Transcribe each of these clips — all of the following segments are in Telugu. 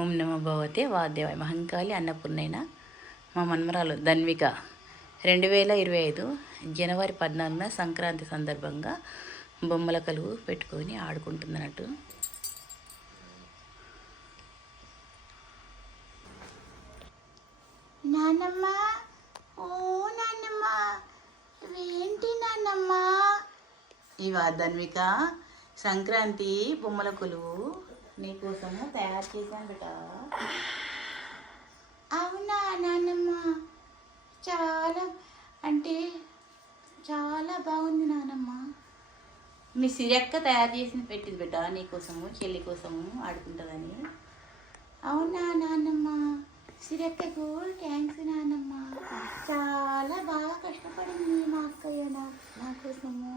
ఓం నమో భగవతే వాద్యవాయ మహంకాళి అన్నపూర్ణైన మా మన్మరాలు ధన్విక 2025 జనవరి 14న సంక్రాంతి సందర్భంగా బొమ్మల కలుగు పెట్టుకొని ఆడుకుంటుందన్నట్టు. నానమ్మ, ఓ నానమ్మ, ఏంటి నానమ్మ? ఇవా ధన్విక, సంక్రాంతి బొమ్మల కొలువు నీకోసము తయారు చేశాను బిడ్డ. అవునా నానమ్మ? చాలా బాగుంది నానమ్మ. మీ సిరక్క తయారు చేసి పెట్టింది బిడ్డ, నీకోసము చెల్లి కోసము ఆడుకుంటుందని. అవునా నానమ్మ? సిరక్కకు థ్యాంక్స్ నానమ్మ. చాలా బాగా కష్టపడింది మా అక్కయ్య నా కోసము.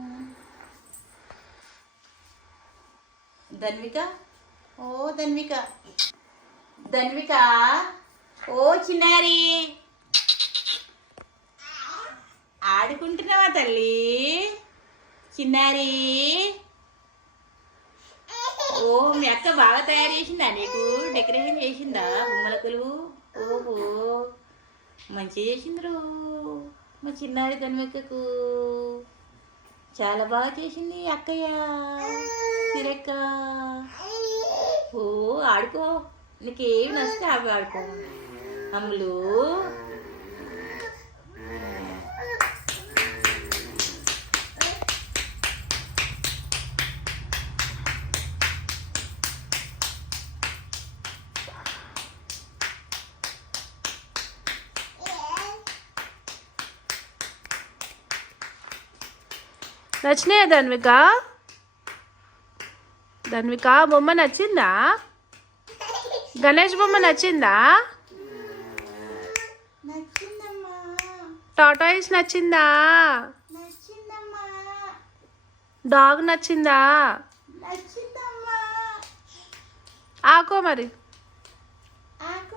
ధన్విక, ఓ ధన్విక, ధన్విక, ఓ చిన్నారి, ఆడుకుంటున్నావా తల్లి? చిన్నారి, ఓ మీ అక్క బాగా తయారు చేసిందా, నీకు డెకరేషన్ చేసిందా బొమ్మల కొలువు? ఓహో, మంచిగా చేసిండ్రు మా చిన్నారి ధన్వికకు. చాలా బాగా చేసింది అక్కయ్య సిరక్క. ఓ ఆడుకో, నీకేమి నచ్చితే అవి ఆడుకో అమ్ములు. నచ్చినాయా ధన్విక? ధన్విక బొమ్మ నచ్చిందా? గణేష్ బొమ్మ నచ్చిందా? నచ్చిందమ్మా. టాటాయిస్ నచ్చిందా? నచ్చిందమ్మా. డాగ్ నచ్చిందా? నచ్చిందమ్మా. ఆకో మరి. ఆకు